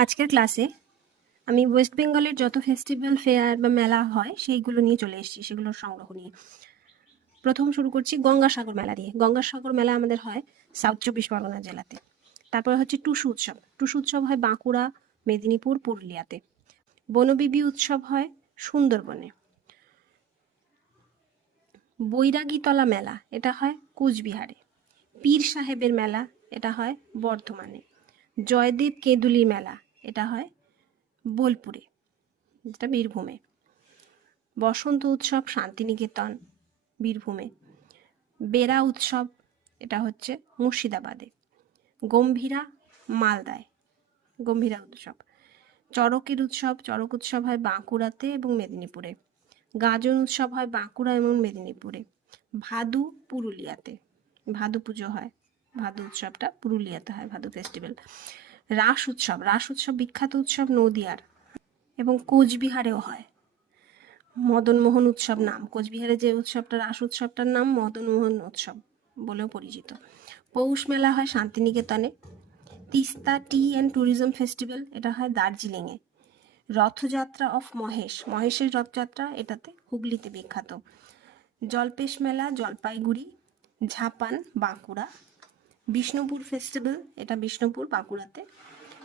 আজকের ক্লাসে আমি ওয়েস্ট বেঙ্গলের যত ফেস্টিভ্যাল ফেয়ার বা মেলা হয় সেইগুলো নিয়ে চলে এসেছি, সেগুলোর সংগ্রহ নিয়ে। প্রথম শুরু করছি গঙ্গাসাগর মেলা দিয়ে। গঙ্গাসাগর মেলা আমাদের হয় সাউথ 24 পরগনা জেলাতে। তারপরে হচ্ছে টুসু উৎসব। টুসু উৎসব হয় বাঁকুড়া, মেদিনীপুর, পুরুলিয়াতে। বনবিবি উৎসব হয় সুন্দরবনে। বৈরাগীতলা মেলা, এটা হয় কোচবিহারে। পীর সাহেবের মেলা, এটা হয় বর্ধমানে। জয়দেব কেঁদুলির মেলা, এটা হয় বোলপুরে, যেটা বীরভূমে। বসন্ত উৎসব শান্তিনিকেতন, বীরভূমে। বেরা উৎসব, এটা হচ্ছে মুর্শিদাবাদে। গম্ভীরা, মালদায়, গম্ভীরা উৎসব। চড়কের উৎসব, চড়ক উৎসব হয় বাঁকুড়াতে এবং মেদিনীপুরে। গাজন উৎসব হয় বাঁকুড়া এবং মেদিনীপুরে। ভাদু, পুরুলিয়াতে, ভাদু পুজো হয়, ভাদু উৎসবটা পুরুলিয়াতে হয়, ভাদু ফেস্টিভ্যাল। রাস উৎসব, রাস উৎসব বিখ্যাত উৎসব নদিয়ার এবং কোচবিহারেও হয়। মদনমোহন উৎসব নাম, কোচবিহারে যে উৎসবটা, রাস উৎসবটার নাম মদনমোহন উৎসব বলেও পরিচিত। পৌষ মেলা হয় শান্তিনিকেতনে। তিস্তা টি অ্যান্ড ট্যুরিজম ফেস্টিভ্যাল, এটা হয় দার্জিলিংয়ে। রথযাত্রা অফ মহেশ, মহেশের রথযাত্রা এটাতে হুগলিতে বিখ্যাত। জলপেশ মেলা জলপাইগুড়ি, ঝাপান বাঁকুড়া। বিষ্ণুপুর ফেস্টিভ্যাল, এটা বিষ্ণুপুর বাঁকুড়াতে।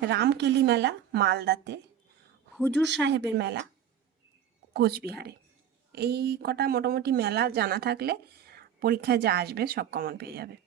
রামকেলি মেলা মালদাতে। হুজুর সাহেবের মেলা কোচবিহারে। এই কটা মোটামুটি মেলা জানা থাকলে পরীক্ষায় যা আসবে সব কমন পেয়ে যাবে।